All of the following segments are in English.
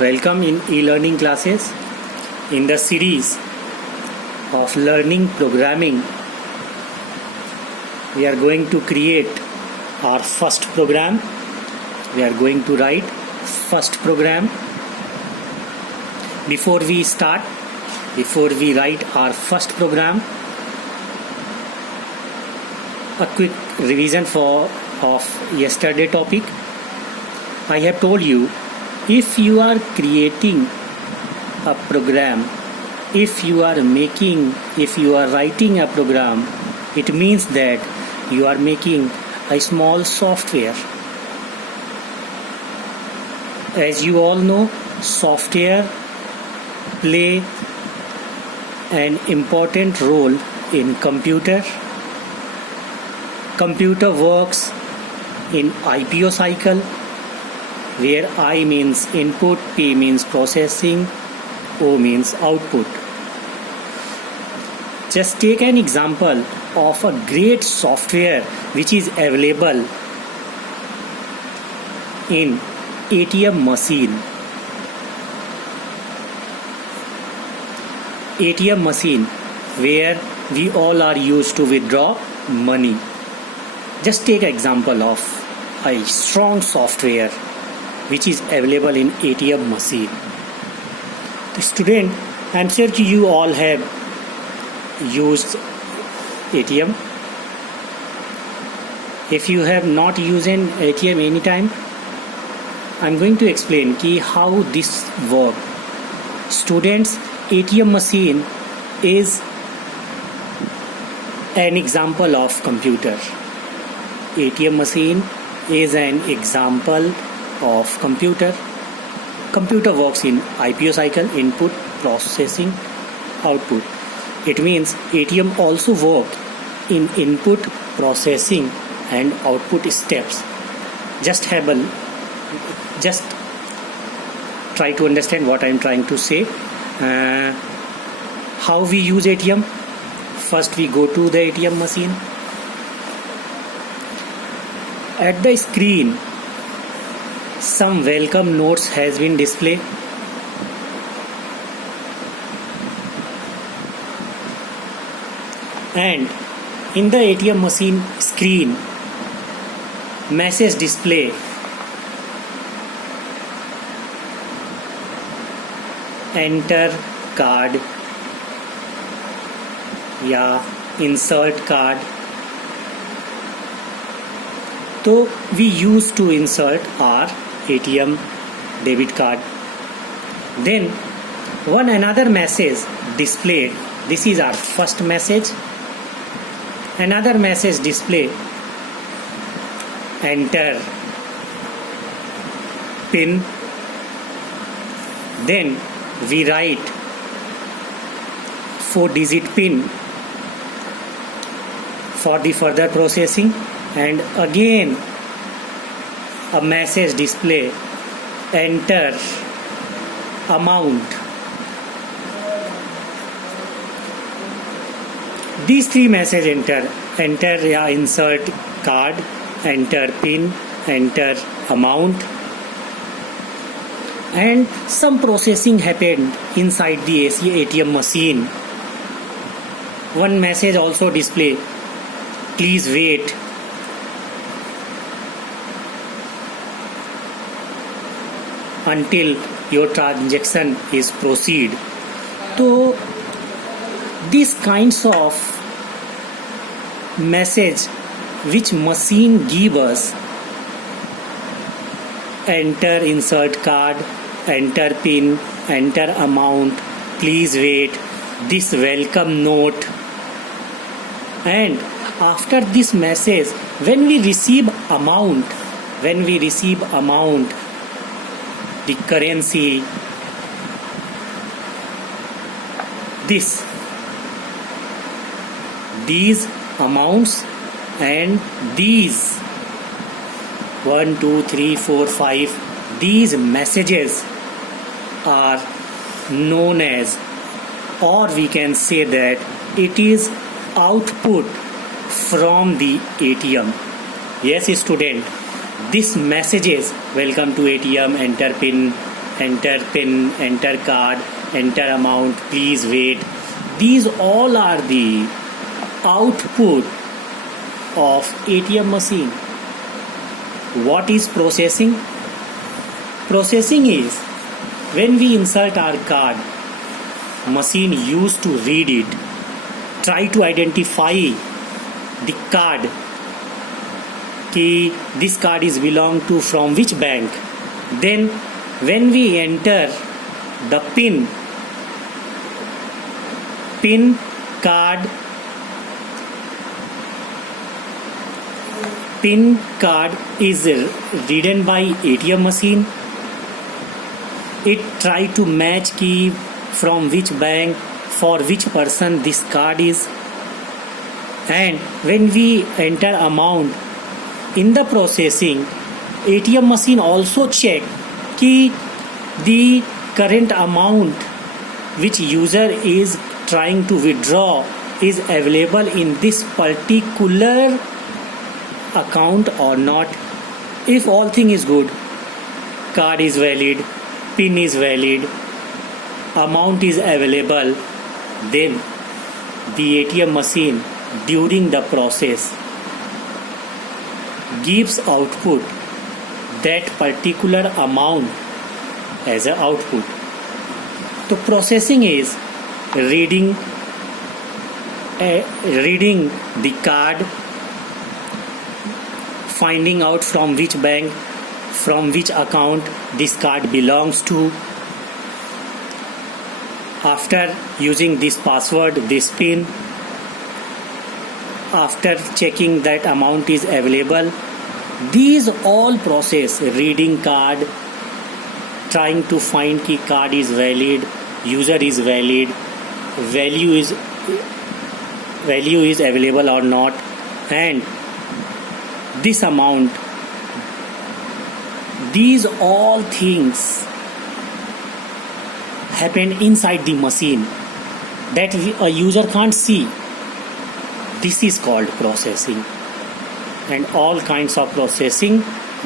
Welcome in e-learning classes. In the series of learning programming, we are going to create our first program. We are going to write first program. Before we write our first program, a quick revision of yesterday topic. I have told you, if you are creating a program, if you are writing a program, it means that you are making a small software. As you all know, software play an important role in computer. Computer works in IPO cycle, where I means input, P means processing, O means output. Just take an example of a great software which is available in ATM machine. ATM machine where we all are used to withdraw money. Just take an example of a strong software which is available in ATM machine. The student, I am sure you all have used ATM. If you have not used an ATM anytime, I am going to explain how this works. Students, ATM machine is an example of computer. ATM machine is an example of computer. Computer works in IPO cycle, input, processing, output. It means ATM also works in input, processing and output steps. Just try to understand what I am trying to say. How we use ATM? First we go to the ATM machine. At the screen, some welcome notes has been displayed. And in the ATM machine screen, message display. Enter card या insert card. So we used to insert our ATM debit card. Then another message displayed. This is our first message. Another message display. Enter PIN. Then we write 4-digit PIN for the further processing. And again a message display, enter amount. These three messages enter insert card, enter PIN, enter amount, and some processing happened inside the ATM machine. One message also display, please wait. Until your transaction is proceed. So these kinds of message which machine give us, enter insert card, enter PIN, enter amount, please wait, this welcome note. And after this message, when we receive amount, the currency, these amounts and these 1, 2, 3, 4, 5, these messages are known as, or we can say that it is output from the ATM. Yes, student, this messages, welcome to ATM, enter PIN, enter pin, enter card, enter amount, please wait. These all are the output of ATM machine. What is processing? Processing is when we insert our card, machine used to read it, try to identify the card, कि this card is belong to from which bank. Then when we enter the pin card is read by ATM machine. It try to match key from which bank for which person this card is. And when we enter amount in the processing, ATM machine also check कि the current amount which user is trying to withdraw is available in this particular account or not. If all thing is good, card is valid, pin is valid, amount is available, then the ATM machine during the process gives output that particular amount as an output. So processing is reading the card, finding out from which bank, from which account this card belongs to. After using this password, this pin, after checking that amount is available, these all process, reading card, trying to find कि card is valid, user is valid, value is available or not, and this amount. These all things happen inside the machine that a user can't see. This is called processing, and all kinds of processing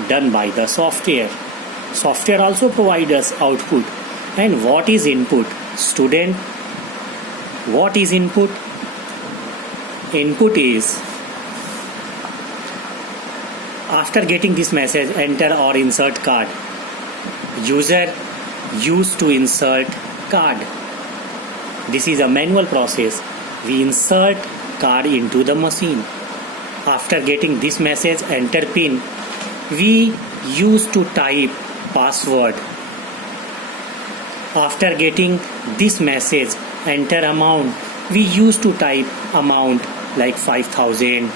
done by the software. Software also provides us output. And what is input? Student, what is input? Input is after getting this message, enter or insert card. User used to insert card. This is a manual process. We insert card into the machine. After getting this message, enter pin, we used to type password. After getting this message, enter amount, we used to type amount like 5,000,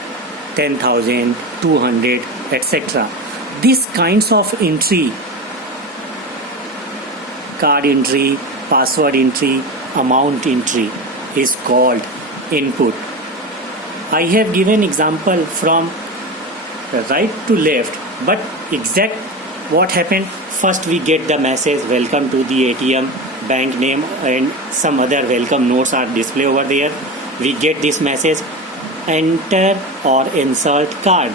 10,000, 200, etc. These kinds of entry, card entry, password entry, amount entry is called input. I have given example from right to left, but exact what happened, first we get the message welcome to the ATM, bank name and some other welcome notes are displayed over there. We get this message, enter or insert card.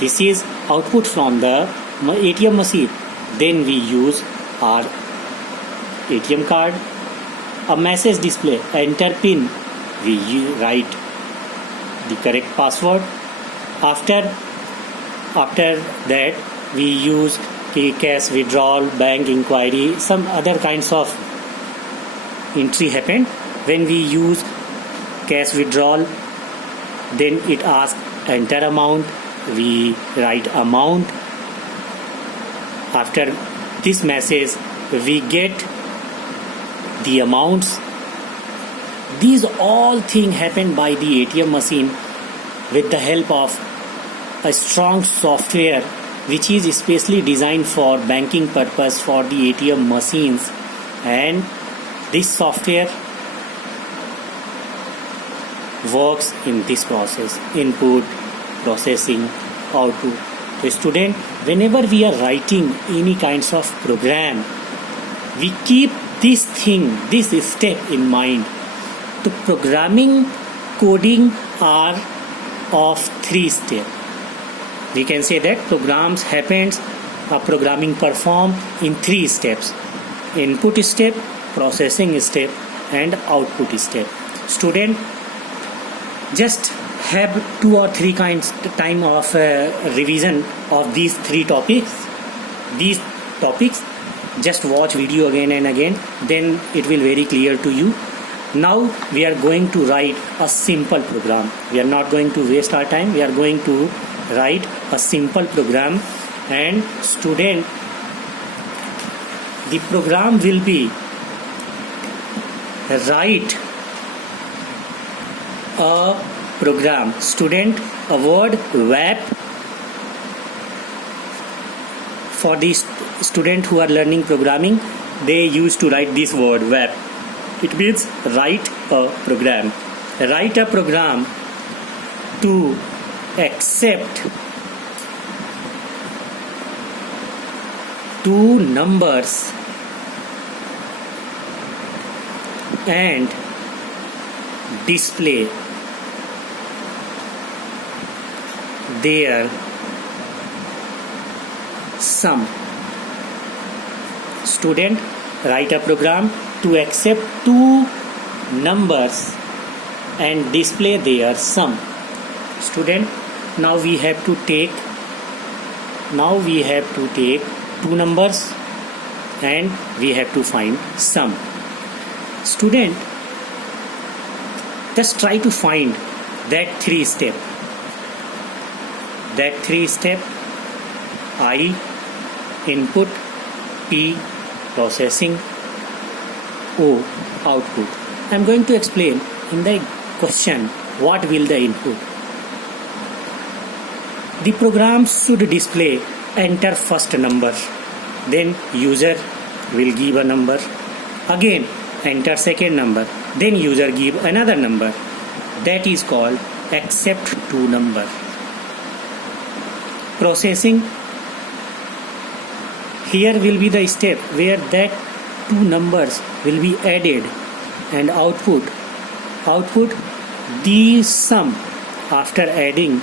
This is output from the ATM machine. Then we use our ATM card. A message display, enter pin. We write the correct password. After that we use cash withdrawal, bank inquiry, some other kinds of entry happen. When we use cash withdrawal, then it asks enter amount. We write amount. After this message, we get the amounts. These all things happen by the ATM machine with the help of a strong software which is especially designed for banking purpose for the ATM machines. And this software works in this process: input, processing, output. So student, whenever we are writing any kinds of program, we keep this step in mind. The programming coding are of 3 steps. We can say that programs happens a programming performed in 3 steps: input step, processing step, and output step. Student, just have 2 or 3 kinds time of revision of these 3 topics. These topics, just watch video again and again, then it will very clear to you. Now we are going to write a simple program. We are not going to waste our time. We are going to write a simple program, and student, the program will be write a program. Student, a word web, for the student who are learning programming, they used to write this word web. It means write a program. Write a program to accept 2 numbers and display their sum. Student, write a program to accept 2 numbers and display their sum. Student, now we have to take 2 numbers and we have to find sum. Student, just try to find that 3 step. That 3 step: I, input; P, processing; O, output. I am going to explain in the question what will the input. The program should display enter first number, then user will give a number, again enter second number, then user give another number. That is called accept 2 number. Processing, here will be the step where that 2 numbers will be added, and output the sum after adding,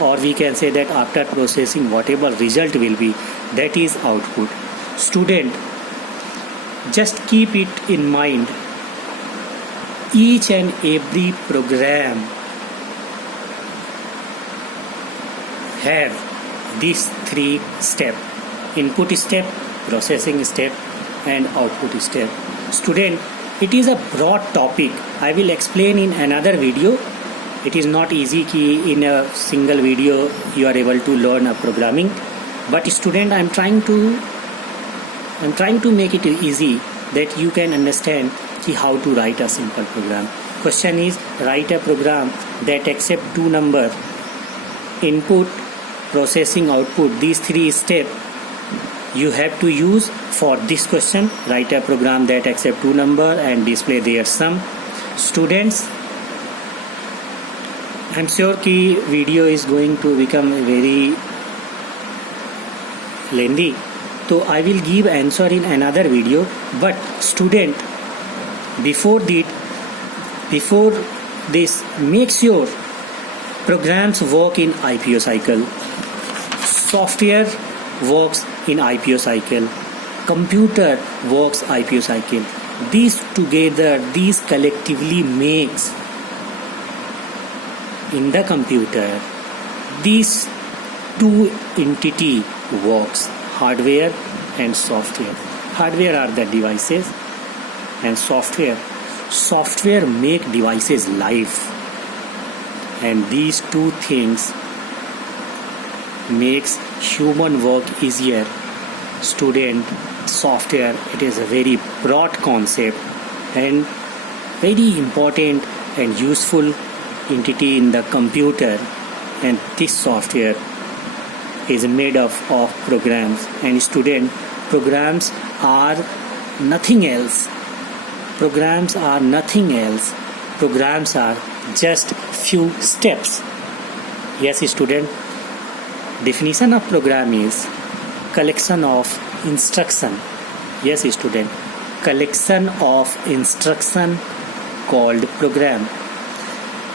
or we can say that after processing whatever result will be, that is output. Student, just keep it in mind, each and every program have these 3 steps: input step, processing step, and output step. Student, it is a broad topic. I will explain in another video. It is not easy कि in a single video you are able to learn a programming. But student, I am trying to make it easy that you can understand कि how to write a simple program. Question is, write a program that accept 2 number, input, processing, output. These 3 steps you have to use for this question. Write a program that accept 2 number and display their sum. Students, I am sure कि video is going to become very lengthy, so I will give answer in another video. But student, before this, make sure programs work in IPO cycle, software works in IPO cycle, computer works IPO cycle. These together, these collectively makes in the computer these 2 entity works: hardware and software. Hardware are the devices, and software make devices live, and these 2 things makes human work easier. Student, software, it is a very broad concept and very important and useful entity in the computer, and this software is made up of programs. And student, programs are nothing else. Programs are just few steps. Yes student, definition of program is collection of instruction. Yes student, collection of instruction called program.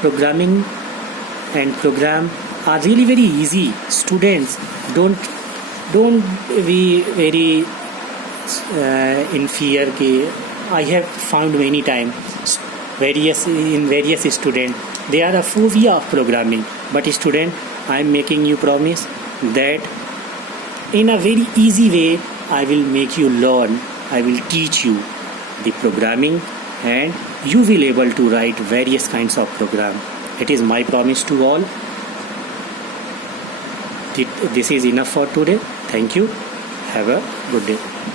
Programming and program are really very easy. Students, don't don't be very in fear कि I have found many times various student they are a phobia of programming, but student I am making you promise that in a very easy way I will make you learn, I will teach you the programming and you will able to write various kinds of program. It is my promise to all. This is enough for today. Thank you. Have a good day.